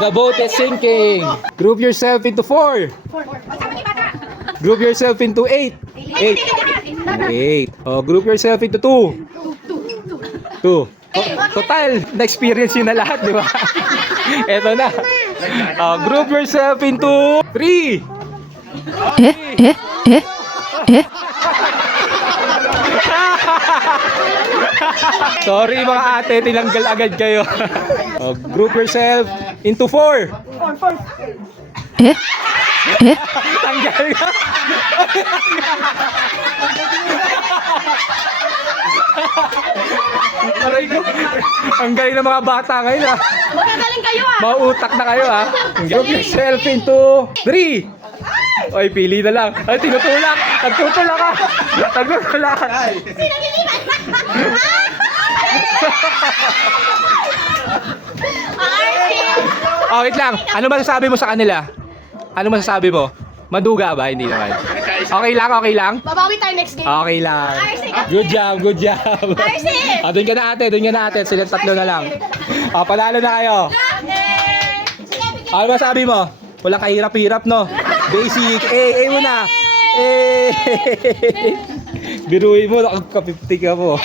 The boat is sinking. Group yourself into 4. Group yourself into 8. 8. Oh, group yourself into 2. 2. Total, na-experience yun na lahat, di ba? Eto na. Group yourself into 3. Sorry mga ate, tinanggal agad kayo. Group yourself into 4. Tanggal ka. Aray ko. Ang galing ng mga bata ngayon ha. Magagaling kayo ah. Mautak na kayo ha. Group yourself into 3. Oy, pili na lang. Ay, tinutulak. Nagtutulak ka. Nagtutulak ka. Oh, wait lang. Ano masasabi mo sa kanila? Ano masasabi mo? Maduga ba? Hindi naman. Okay lang, okay lang? Babawi tayo next game. Okay lang. Good job, good job. Doon ka na ate, doon ka na ate. Silang tatlo na lang. Panalo na kayo. Ano masabi mo? Walang kahirap-hirap, no? Basic. A muna. Biruin mo, nakaka-50 ka mo.